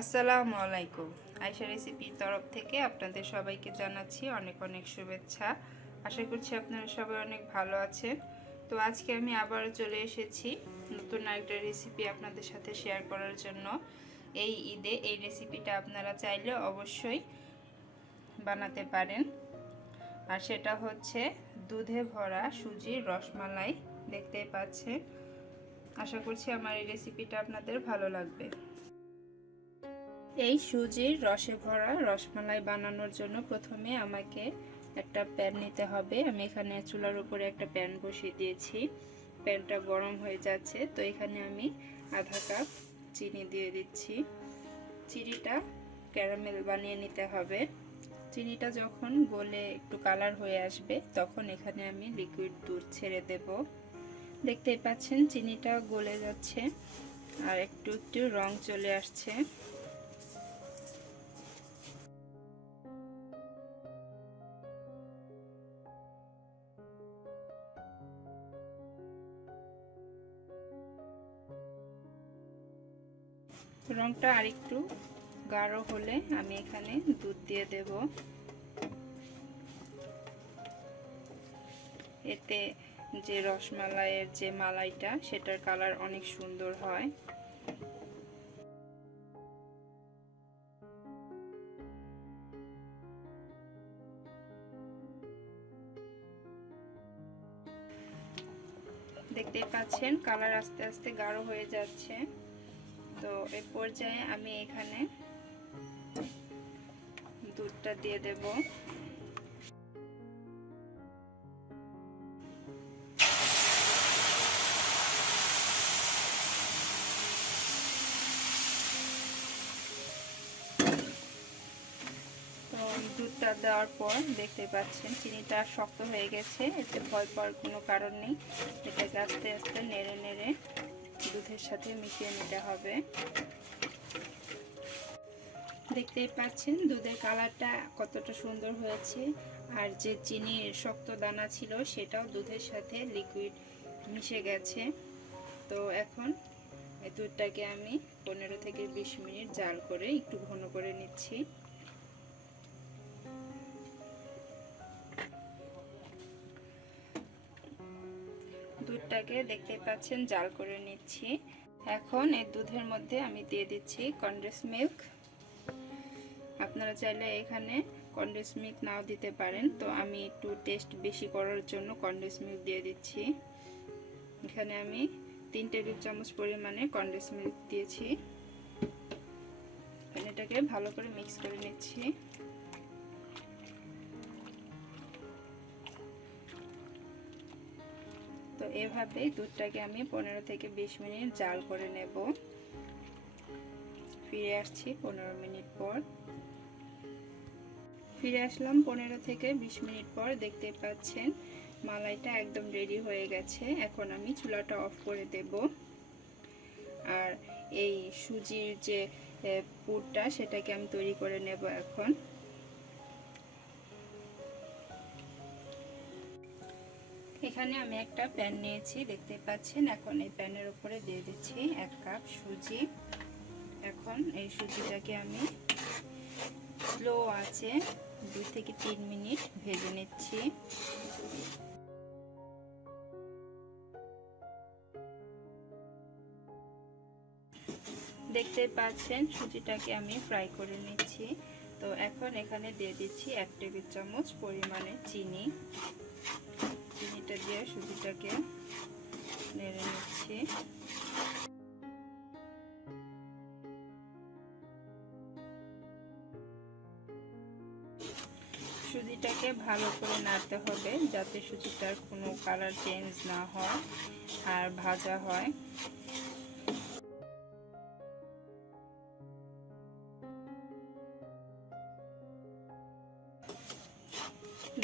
আসসালামু আলাইকুম। আয়শা রেসিপির তরফ থেকে আপনাদের সবাইকে জানাচ্ছি অনেক অনেক শুভেচ্ছা। আশা করছি আপনারা সবাই অনেক ভালো আছেন। তো আজকে আমি আবারও চলে এসেছি নতুন একটা রেসিপি আপনাদের সাথে শেয়ার করার জন্য। এই ঈদে এই রেসিপিটা আপনারা চাইলে অবশ্যই বানাতে পারেন। আর সেটা হচ্ছে দুধে ভরা সুজির রসমালাই। দেখতেই পাচ্ছেন। আশা করছি আমার এই রেসিপিটা আপনাদের ভালো লাগবে। এই সুজির রসে ভরা রসমালাই বানানোর জন্য প্রথমে আমাকে একটা প্যান নিতে হবে। আমি এখানে চুলার উপরে একটা প্যান বসিয়ে দিয়েছি। প্যানটা গরম হয়ে যাচ্ছে, তো এখানে আমি আধা কাপ চিনি দিয়ে দিচ্ছি। চিনিটা ক্যারামেল বানিয়ে নিতে হবে। চিনিটা যখন গলে একটু কালার হয়ে আসবে তখন এখানে আমি লিকুইড দুধ ছেড়ে দেব। দেখতেই পাচ্ছেন চিনিটা গলে যাচ্ছে আর একটু একটু রং চলে আসছে। রংটা আরেকটু গাঢ় হলে আমি এখানে দুধ দিয়ে দেব। এতে যে রসমালাইয়ের যে মালাইটা সেটার কালার অনেক সুন্দর হয়। দেখতেই পাচ্ছেন কালার আস্তে আস্তে গাঢ় হয়ে যাচ্ছে। তো এই পর্যায়ে আমি এখানে দুধটা দিয়ে দেব। তো দুধটা দেওয়ার পর দেখতে পাচ্ছেন চিনিটা শক্ত হয়ে গেছে। এতে ভয় পাওয়ার কোনো কারণ নেই। এটাকে আস্তে আস্তে নেড়ে নেড়ে দুধের সাথে মিশিয়ে নিতে হবে। দেখতেই পাচ্ছেন দুধের কালারটা কতটা সুন্দর হয়েছে, আর যে চিনির শক্ত দানা ছিল সেটাও দুধের সাথে লিকুইড মিশে গেছে। তো এখন এই দুধটাকে আমি 15 থেকে 20 মিনিট জাল করে একটু ঘন করে নিচ্ছি। দুধটাকে দেখতে পাচ্ছেন জাল করে নিচ্ছি। এখন এই দুধের মধ্যে আমি দিয়ে দিচ্ছি কনডেন্স মিল্ক। আপনারা চাইলে এখানে কনডেন্স মিল্ক নাও দিতে পারেন। তো আমি একটু টেস্ট বেশি করার জন্য কনডেন্স মিল্ক দিয়ে দিচ্ছি। এখানে আমি 3 টেবিল চামচ পরিমাণে কনডেন্স মিল্ক দিয়েছি। এটাকে ভালো করে মিক্স করে নিচ্ছি। তো এভাবে দুধটাকে আমি 15 থেকে 20 মিনিট জাল করে নেব। ফিরে আসছি 15 মিনিট পর। ফিরে আসলাম 15 থেকে 20 মিনিট পর। দেখতে পাচ্ছেন মালাইটা একদম রেডি হয়ে গেছে। এখন আমি চুলাটা অফ করে দেব। আর এই সুজির যে পুরটা সেটাকে আমি তৈরি করে নেব। এখন এখানে আমি একটা প্যান নিয়েছি, দেখতে পাচ্ছেন। এখন এই প্যানের উপরে দিয়ে দিচ্ছি 1 কাপ সুজি। এখন এই সুজিটাকে আমি স্লো আঁচে 2 থেকে 3 মিনিট ভেজে নিচ্ছি। দেখতে পাচ্ছেন সুজিটাকে আমি ফ্রাই করে নিচ্ছি। তো এখন এখানে দিয়ে দিচ্ছি 1 টেবিল চামচ পরিমাণে চিনি। চিনিটা দিয়ে সুজিটাকে নেড়ে নিচ্ছি। সুজিটাকে ভালো করে নাড়তে হবে যাতে সুজিটার কোনো কালার চেঞ্জ না হয় আর ভাজা হয়।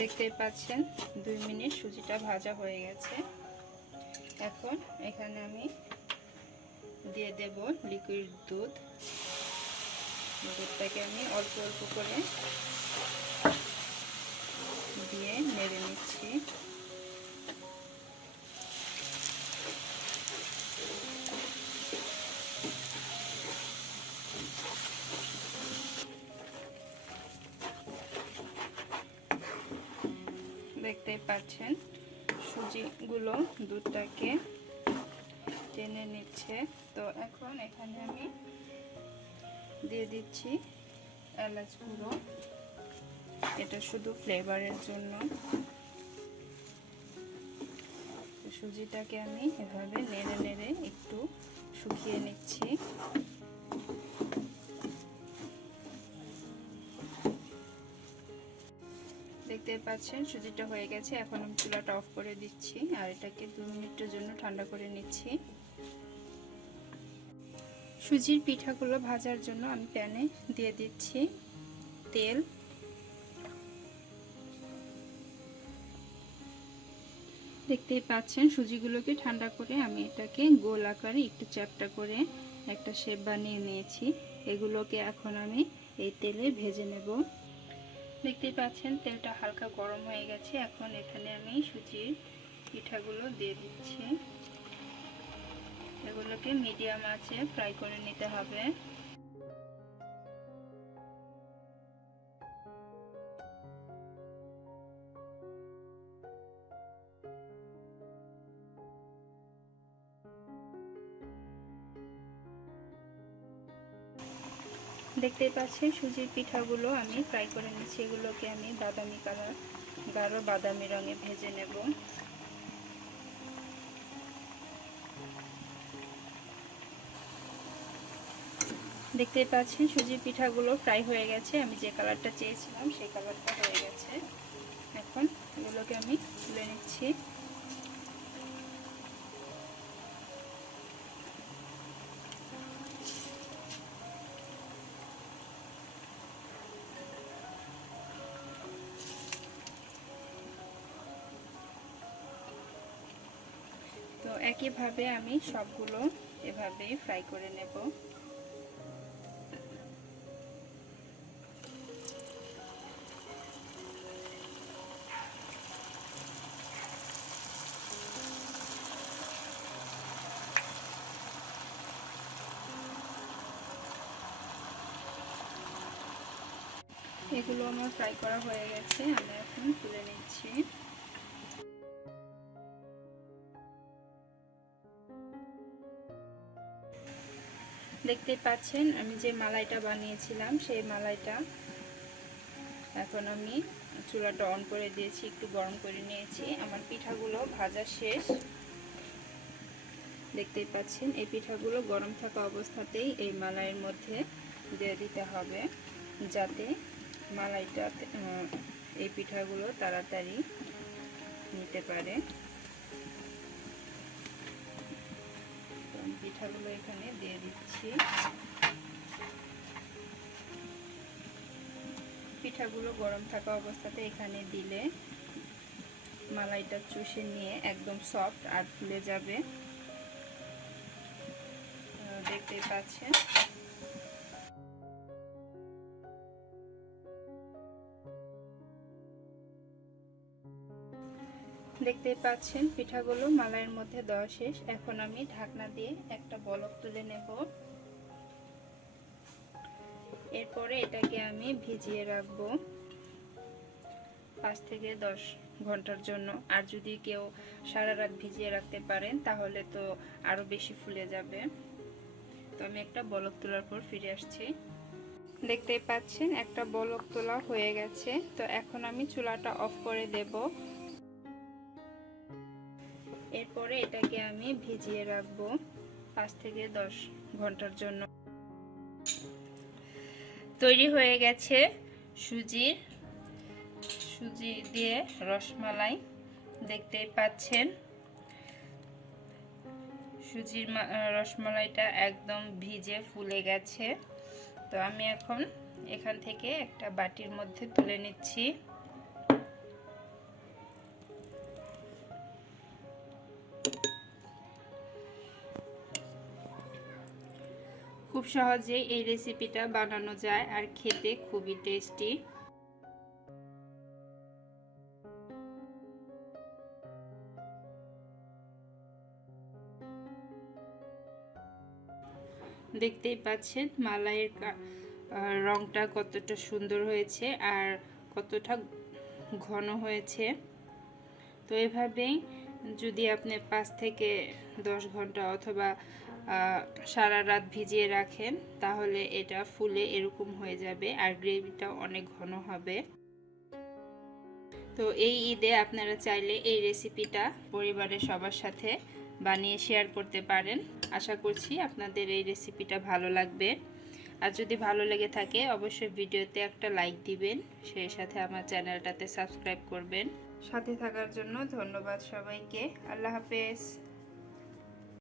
দেখতেই পাচ্ছেন 2 মিনিট সুজিটা ভাজা হয়ে গেছে। এখন এখানে আমি দিয়ে দেব লিকুইড দুধ। দুধটাকে আমি অল্প অল্প করে দিয়ে নেড়ে নিচ্ছি। পাচ্ছেন সুজিগুলো দুধটাকে টেনে নিচ্ছে। তো এখন এখানে আমি দিয়ে দিচ্ছি এলাচ গুঁড়ো, এটা শুধু ফ্লেভারের জন্য। সুজিটাকে আমি এভাবে নেড়ে নেড়ে একটু শুকিয়ে নিচ্ছি। দেখতে পাচ্ছেন সুজিটা হয়ে গেছে। এখন আমি চুলাটা অফ করে দিচ্ছি আর এটাকে 2 মিনিটের জন্য ঠান্ডা করে নিচ্ছি। সুজির পিঠাগুলো ভাজার জন্য আমি প্যানে দিয়ে দিচ্ছি তেল। দেখতেই পাচ্ছেন সুজিগুলোকে ঠান্ডা করে আমি এটাকে গোল আকারে একটু চ্যাপ্টা করে একটা শেপ বানিয়ে নিয়েছি। এগুলোকে এখন আমি এই তেলে ভেজে নেব। দেখতেই পাচ্ছেন তেলটা হালকা গরম হয়ে গেছে। এখন এখানে আমি সুজির পিঠাগুলো দিয়ে দিচ্ছি। এগুলোকে মিডিয়াম আঁচে ফ্রাই করে নিতে হবে। দেখতেই পাচ্ছেন সুজির পিঠাগুলো আমি ফ্রাই করে নিচ্ছি। এগুলোকে আমি বাদামি কালার, গাঢ় বাদামি রঙে ভেজে নেব। দেখতেই পাচ্ছেন সুজির পিঠাগুলো ফ্রাই হয়ে গেছে। আমি যে কালারটা চেয়েছিলাম সেই কালারটা হয়ে গেছে। এখন এগুলোকে আমি তুলে নিচ্ছি। তো একইভাবে আমি সবগুলো এভাবেই ফ্রাই করে নেব। এগুলো আমার ফ্রাই করা হয়ে গেছে, আমি এখন তুলে নিচ্ছি। দেখতেই পাচ্ছেন আমি যে মালাইটা বানিয়েছিলাম সেই মালাইটা এখন আমি চুলাটা অন করে দিয়েছি, একটু গরম করে নিয়েছি। আমার পিঠাগুলো ভাজা শেষ। দেখতেই পাচ্ছেন এই পিঠাগুলো গরম থাকা অবস্থাতেই এই মালাইয়ের মধ্যে দিয়ে দিতে হবে, যাতে মালাইটা এই পিঠাগুলো তাড়াতাড়ি নিতে পারে। পিঠাগুলো এখানে দিয়ে দিচ্ছি। পিঠাগুলো গরম থাকা অবস্থাতে এখানে দিলে মালাইটা চুষে নিয়ে একদম সফট আর ফুলে যাবে। দেখতেই পাচ্ছেন পিঠাগুলো মালাইয়ের মধ্যে দেওয়া শেষ। এখন আমি ঢাকনা দিয়ে একটা বলক তুলে নেব। এরপরে এটাকে আমি ভিজিয়ে রাখবো 5 থেকে 10 ঘন্টার জন্য। আর যদি কেউ সারা রাত ভিজিয়ে রাখতে পারেন তাহলে তো আরো বেশি ফুলে যাবে। তো আমি একটা বলক তোলার পর ফিরে আসছি। দেখতেই পাচ্ছেন একটা বলক তোলা হয়ে গেছে। তো এখন আমি চুলাটা অফ করে দেব। এরপরে এটাকে আমি ভিজিয়ে রাখবো 5 থেকে 10 ঘন্টার জন্য। তৈরি হয়ে গেছে সুজি দিয়ে রসমালাই। দেখতেই পাচ্ছেন সুজির রসমালাইটা একদম ভিজে ফুলে গেছে। তো আমি এখন এখান থেকে একটা বাটির মধ্যে তুলে নিচ্ছি। খুব সহজেই এই রেসিপিটা বানানো যায় আর খেতে খুবই টেস্টি। দেখতেই পাচ্ছেন মালাইয়ের রংটা কতটা সুন্দর হয়েছে আর কতটা ঘন হয়েছে। তো এভাবেই যদি আপনি 5 থেকে 10 ঘন্টা অথবা সারা রাত ভিজিয়ে রাখেন তাহলে এটা ফুলে এরকম হয়ে যাবে আর গ্রেভিটা অনেক ঘন হবে। তো এই ঈদে আপনারা চাইলে এই রেসিপিটা পরিবারের সবার সাথে বানিয়ে শেয়ার করতে পারেন। আশা করছি আপনাদের এই রেসিপিটা ভালো লাগবে। আর যদি ভালো লেগে থাকে অবশ্যই ভিডিওতে একটা লাইক দিবেন, সেই সাথে আমার চ্যানেলটাতে সাবস্ক্রাইব করবেন। সাথে থাকার জন্য ধন্যবাদ সবাইকে। আল্লাহ হাফেজ।